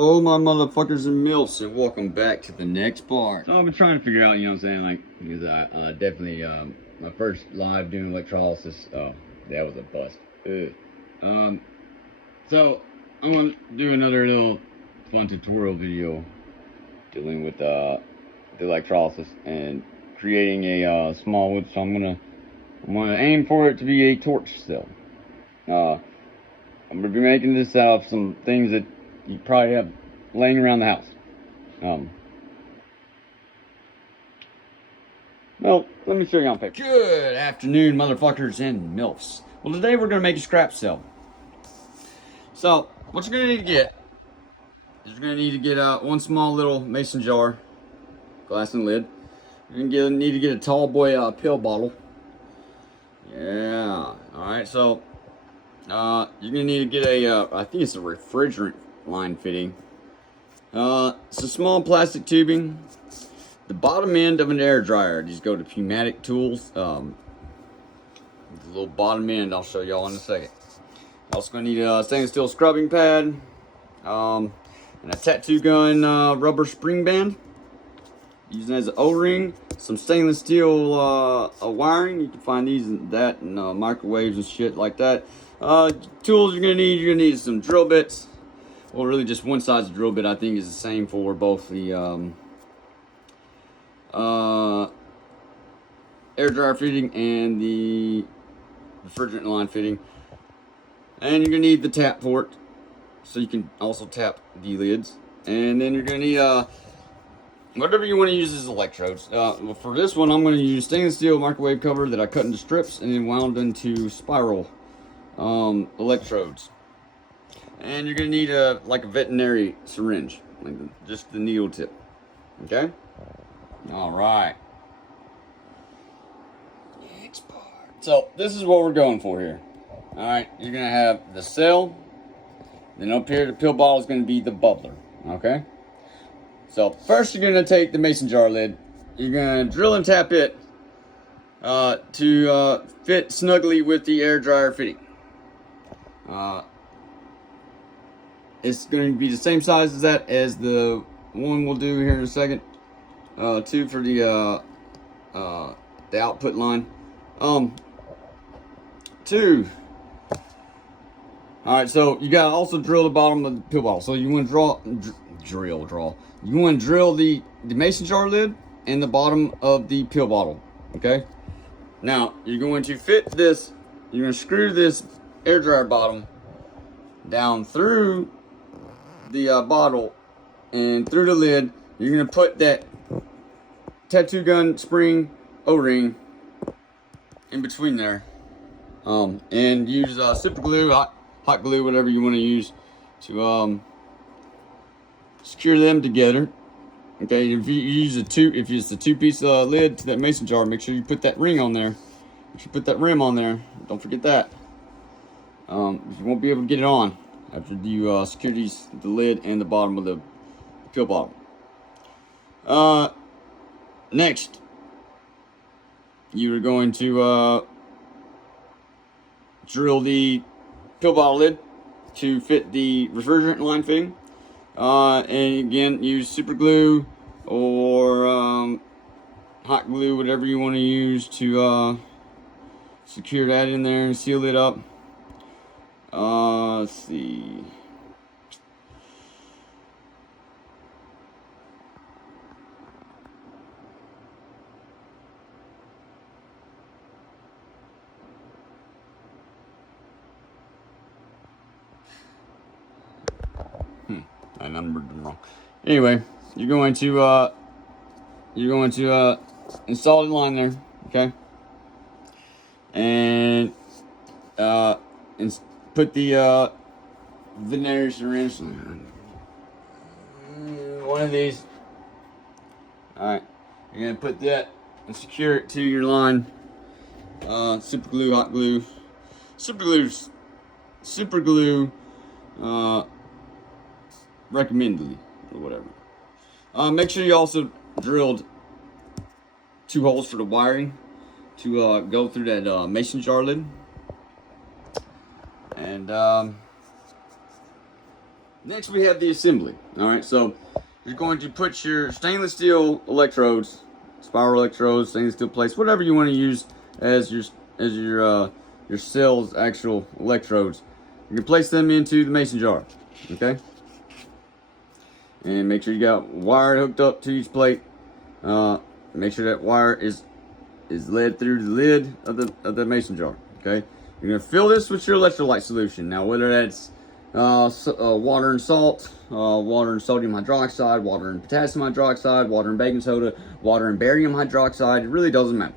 Oh my motherfuckers and milfs, and welcome back to the next part. So I've been trying to figure out, you know what I'm saying, like, because I definitely, my first live doing electrolysis, that was a bust. So I'm gonna do another little fun tutorial video dealing with, the electrolysis and creating a, small wood, so I'm gonna aim for it to be a torch cell. I'm gonna be making this out of some things that you probably have laying around the house. Well, let me show you on paper. Good afternoon, motherfuckers and milfs. Well, today we're gonna make a scrap cell. So, what you're gonna need to get is you're gonna need to get one small little mason jar, glass and lid. You're gonna need to get a tall boy pill bottle. Yeah. All right. So, you're gonna need to get a I think it's a refrigerant line fitting. It's a small plastic tubing. The bottom end of an air dryer. These go to pneumatic tools. The little bottom end I'll show y'all in a second. Also gonna need a stainless steel scrubbing pad, and a tattoo gun rubber spring band. Using as an O-ring. Some stainless steel wiring. You can find these and that in microwaves and shit like that. Tools you're gonna need some drill bits. Well, really just one size drill bit I think is the same for both the air dryer fitting and the refrigerant line fitting. And you're gonna need the tap port, so you can also tap the lids. And then you're gonna need whatever you want to use as electrodes. For this one, I'm gonna use stainless steel microwave cover that I cut into strips and then wound into spiral electrodes. And you're gonna need like a veterinary syringe, like just the needle tip. Okay. All right. Next part. So this is what we're going for here. All right. You're gonna have the cell. Then up here, the pill bottle is gonna be the bubbler. Okay. So first, you're gonna take the mason jar lid. You're gonna drill and tap it to fit snugly with the air dryer fitting. It's going to be the same size as that as the one we'll do here in a second. Two for the output line. Two. All right, so you gotta also drill the bottom of the pill bottle. So you want to drill. You want to drill the mason jar lid and the bottom of the pill bottle. Okay. Now you're going to fit this. You're going to screw this air dryer bottom down through the bottle and through the lid. You're gonna put that tattoo gun spring O-ring in between there, and use super glue, hot glue, whatever you want to use to secure them together. Okay, if you use if it's a two-piece lid to that mason jar, make sure you put that ring on there. If you put that rim on there, don't forget that. You won't be able to get it on after you secure the lid and the bottom of the pill bottle. Next, you are going to drill the pill bottle lid to fit the refrigerant line fitting. And again, use super glue or hot glue, whatever you want to use to secure that in there and seal it up. Let's see. I numbered them wrong. Anyway, you're going to install the line there, okay? And put the veterinary syringe, one of these. All right, you're gonna put that and secure it to your line. Super glue, hot glue, super glue. Recommendedly or whatever. Make sure you also drilled 2 holes for the wiring to go through that mason jar lid. And Next we have the assembly. All right, so you're going to put your stainless steel electrodes, spiral electrodes, stainless steel plates, whatever you want to use as your cell's actual electrodes. You can place them into the mason jar, okay? And make sure you got wire hooked up to each plate. Make sure that wire is led through the lid of the mason jar, okay? You're gonna fill this with your electrolyte solution. Now, whether that's water and salt, water and sodium hydroxide, water and potassium hydroxide, water and baking soda, water and barium hydroxide, it really doesn't matter.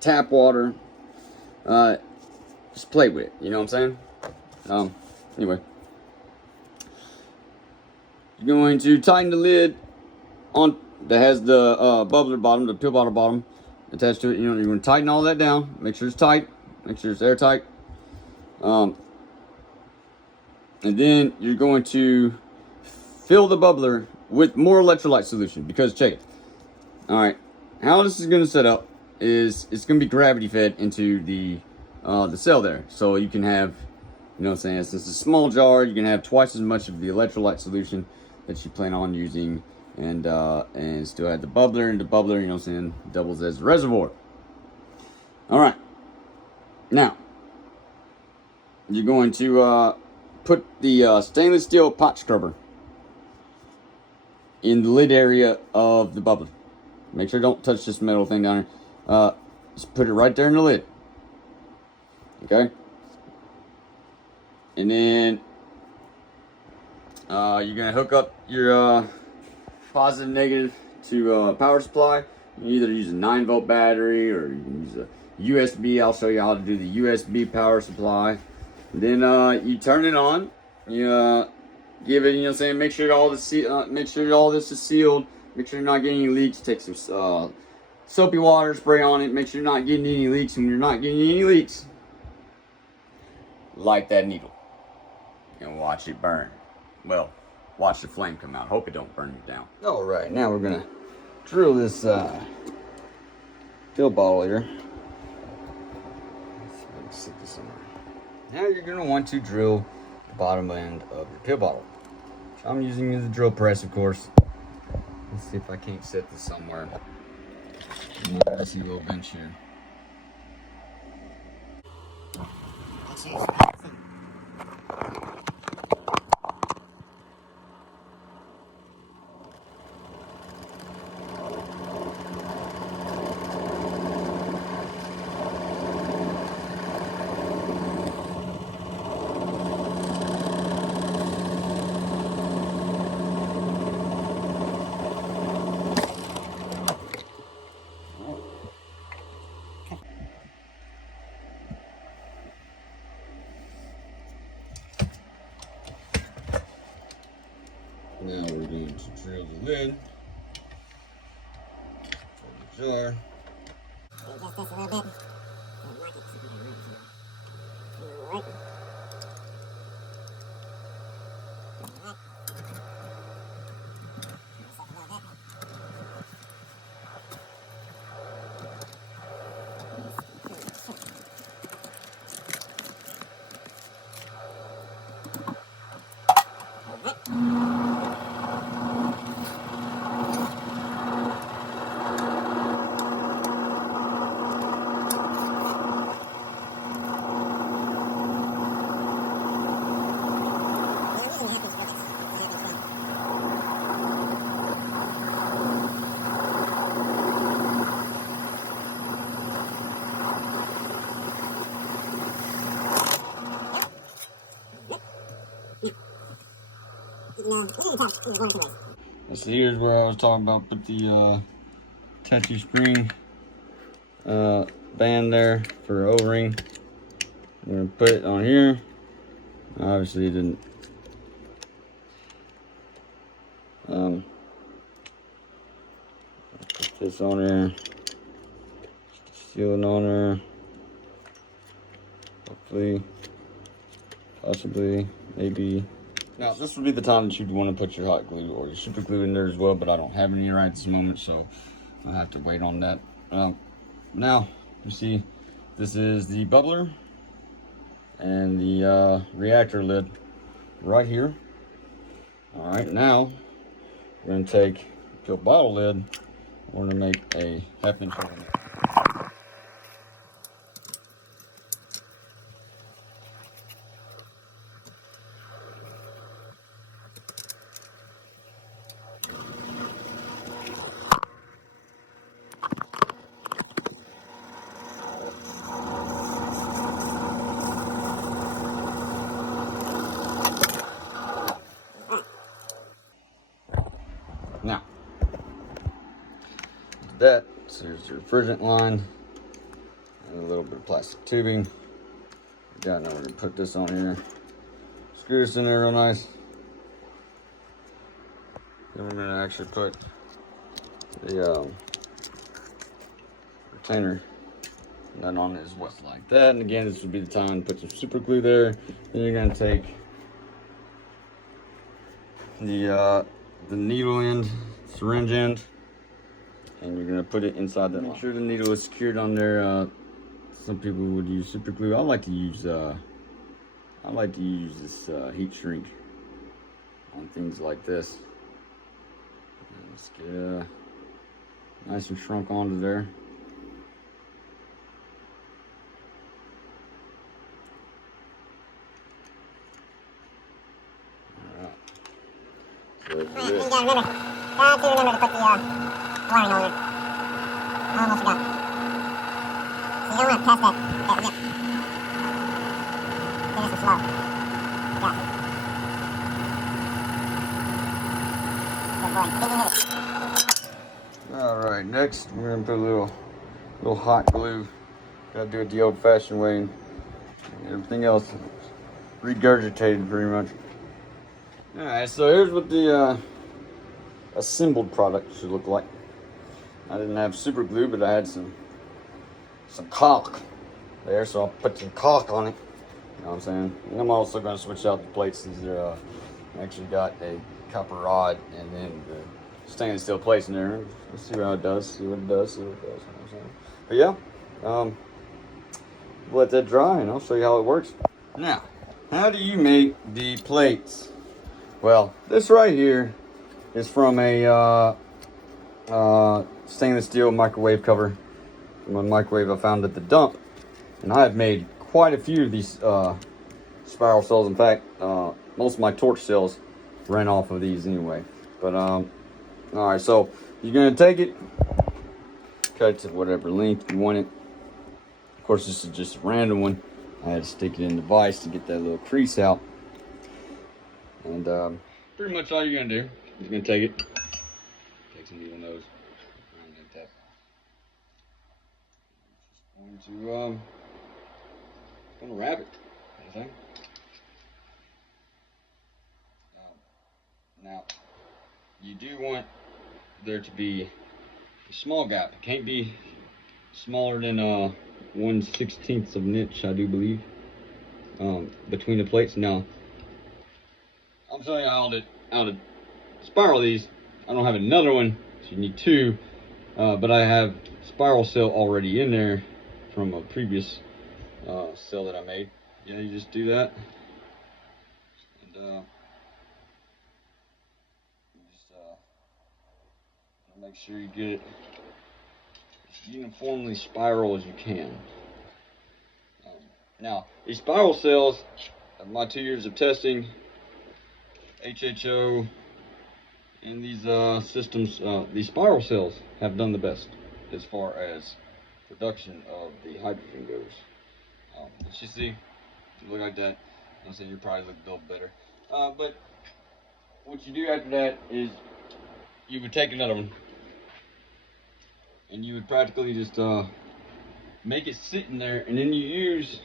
Tap water, just play with it, you know what I'm saying? Anyway, you're going to tighten the lid on that has the bubbler bottom, the pill bottle bottom attached to it. You know, you're going to tighten all that down. Make sure it's tight. Make sure it's airtight. And then you're going to fill the bubbler with more electrolyte solution, because check it. All right, how this is going to set up is it's going to be gravity fed into the cell there, so you can have, you know what I'm saying, since it's a small jar, you can have twice as much of the electrolyte solution that you plan on using, and still have the bubbler, and the bubbler, you know what I'm saying, doubles as a reservoir. All right, now you're going to put the stainless steel pot scrubber in the lid area of the bubbler. Make sure don't touch this metal thing down here. Just put it right there in the lid. Okay? And then you're gonna hook up your positive and negative to power supply. You either use a 9-volt battery or you can use a USB. I'll show you how to do the USB power supply. And then you turn it on. You give it, you know what I'm saying, make sure all this is sealed. Make sure you're not getting any leaks. Take some soapy water, spray on it. Make sure you're not getting any leaks. When you're not getting any leaks, light that needle and watch it burn. Well, watch the flame come out. Hope it don't burn you down. All right, now we're gonna drill this fill ball here. Let's stick this somewhere. Now you're gonna want to drill the bottom end of your pill bottle. So I'm using the drill press, of course. Let's see if I can't set this somewhere. Let's see a little bench here. Now we're going to drill the lid of the jar. Adjust this a little bit. Right. So here's where I was talking about, put the tattoo spring band there for O-ring. I'm gonna put it on here. Obviously it didn't put this on there, seal it on there, hopefully, possibly, maybe. Now, this would be the time that you'd want to put your hot glue or your super glue in there as well, but I don't have any right at this moment, so I'll have to wait on that. Now, you see This is the bubbler and the reactor lid right here. All right, now we're gonna take the pill bottle lid. We're gonna make a 1/2 inch hole in it. Now, that, so here's your refrigerant line and a little bit of plastic tubing. Now we're gonna put this on here. Screw this in there real nice. Then we're gonna actually put the retainer nut on it as well, like that. And again, this would be the time to put some super glue there. Then you're gonna take the needle end, syringe end, and you're gonna put it inside that. Make sure the needle is secured on there. Some people would use super glue. I like to use this heat shrink on things like this. Let's get nice and shrunk onto there. Alright. So You gotta remember. Got to remember to put the wiring on there. I almost forgot. So you don't want to pass that lip. Give it some flow. Got it. Good boy. Big hit it. Alright, next we're gonna put a little hot glue. Gotta do it the old fashioned way, and everything else regurgitated pretty much. Alright, so here's what the assembled product should look like. I didn't have super glue, but I had some caulk there, so I'll put some caulk on it. You know what I'm saying? And I'm also going to switch out the plates. These are actually got a copper rod and then the stainless steel plates in there. Let's see how it does. See what it does. See what it does. You know what I'm saying? But yeah, let that dry, and I'll show you how it works. Now, how do you make the plates? Well, this right here is from a stainless steel microwave cover from a microwave I found at the dump, and I have made quite a few of these spiral cells. In fact, most of my torch cells ran off of these anyway. But all right, so you're gonna take it, cut it to whatever length you want it. Of course, this is just a random one. I had to stick it in the vise to get that little crease out. And pretty much all you're gonna do is gonna take it, take some needle nose, like that. Just going to gonna wrap it. Anything? Now, you do want there to be a small gap. It can't be smaller than 1/16 of an inch, I do believe, between the plates. Now, I'm showing you how to spiral these. I don't have another one, so you need two, but I have spiral cell already in there from a previous cell that I made. Yeah, you just do that, and make sure you get it as uniformly spiral as you can. Now, these spiral cells, my 2 years of testing, HHO, and these systems, these spiral cells have done the best as far as production of the hydrogen goes. As you see, look like that. I'll say you probably look a little better. But what you do after that is you would take another one, and you would practically just make it sit in there, and then you use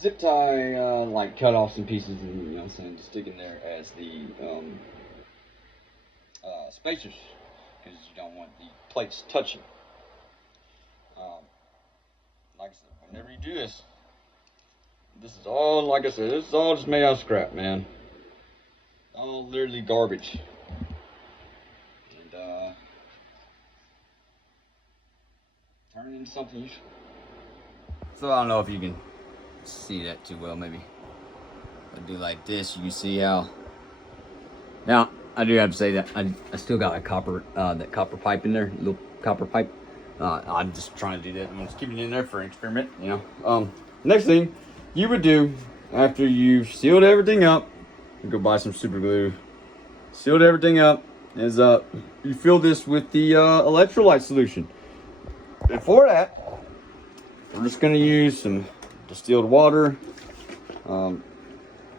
zip tie, like cut off some pieces, and you know what I'm saying, just stick in there as the spacers, because you don't want the plates touching. Like I said, whenever you do this, this is all, like I said, this is all just made out of scrap, man. All literally garbage. And turn it into something useful. So I don't know if you can see that too well. Maybe if I do like this, you can see how. Now I do have to say that I still got a copper that copper pipe in there, little copper pipe. I'm just trying to do that. I'm just keeping it in there for an experiment, you know. Next thing you would do after you've sealed everything up, you go buy some super glue. Sealed everything up is you fill this with the electrolyte solution. And for that, we're just gonna use some distilled water,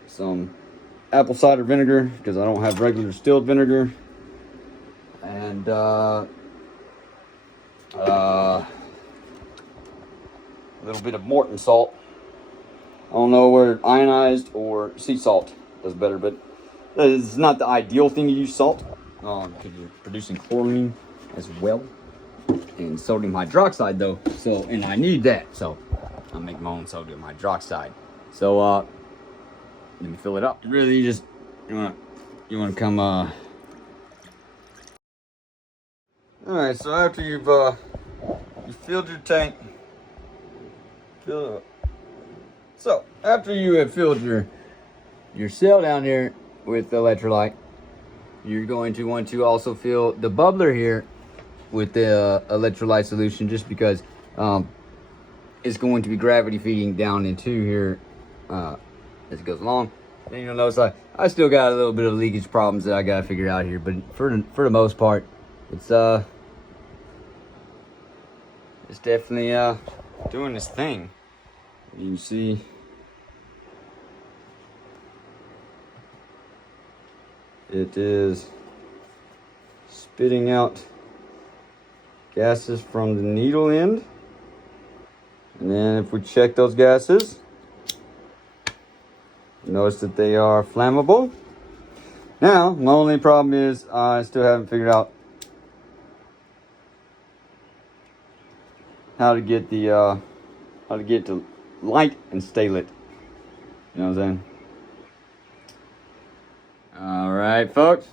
some apple cider vinegar because I don't have regular distilled vinegar, and a little bit of Morton salt. I don't know whether ionized or sea salt does better, but it's not the ideal thing to use salt because you're producing chlorine as well, and sodium hydroxide though. So, and I need that, so I'll make my own sodium hydroxide. So let me fill it up. Really, you wanna come all right, so after you've you filled your tank, fill it up. So after you have filled your cell down here with electrolyte, you're going to want to also fill the bubbler here with the electrolyte solution, just because it's going to be gravity feeding down into here as it goes along. Then you'll notice I still got a little bit of leakage problems that I gotta figure out here, but for the most part, it's definitely doing this thing. You can see it is spitting out gases from the needle end, and then if we check those gases, notice that they are flammable. Now my only problem is I still haven't figured out how to get to light and stay lit. You know what I'm saying? All right, folks.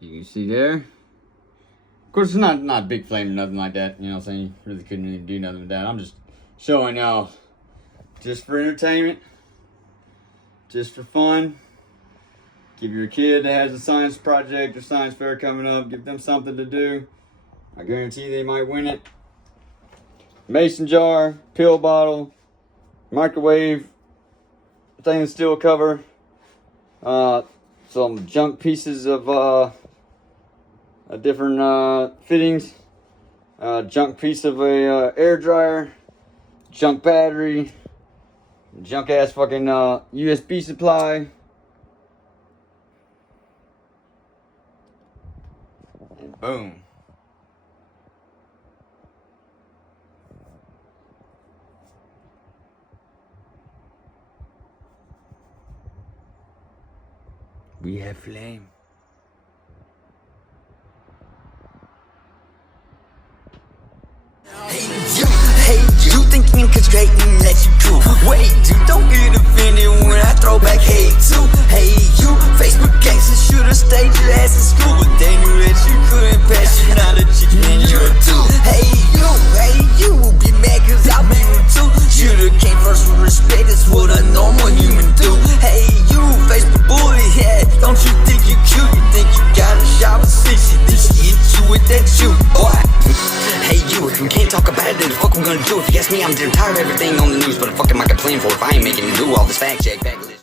You can see there. Of course, it's not a big flame or nothing like that. You know what I'm saying? You really couldn't really do nothing with that. I'm just showing y'all, just for entertainment, just for fun. Give your kid that has a science project or science fair coming up, give them something to do. I guarantee they might win it. Mason jar, pill bottle, microwave, stainless steel cover, some junk pieces of different fittings, junk piece of a air dryer, junk battery, junk ass fucking USB supply. And boom. We have flame. Hey you thinking cause great and let you cool. Wait, dude, don't get offended when I throw back hate too. Hey you, Facebook gangsters should've stayed your ass in school, but they knew that you couldn't pass, you're not a chicken and you're a dude. Hey you will be mad cause I'll be rude too. Should've came first with respect, that's what a normal human do. Hey you, Facebook bully, yeah, don't you think you cute? You think you got a shot with 6, you think she hit you with that shoe, boy. Hey you, if we can't talk about it, then the fuck we gonna do? If you ask me, I'm tired of everything on the news, but the fuck am I complaining for if I ain't making you do all this fact check, back list?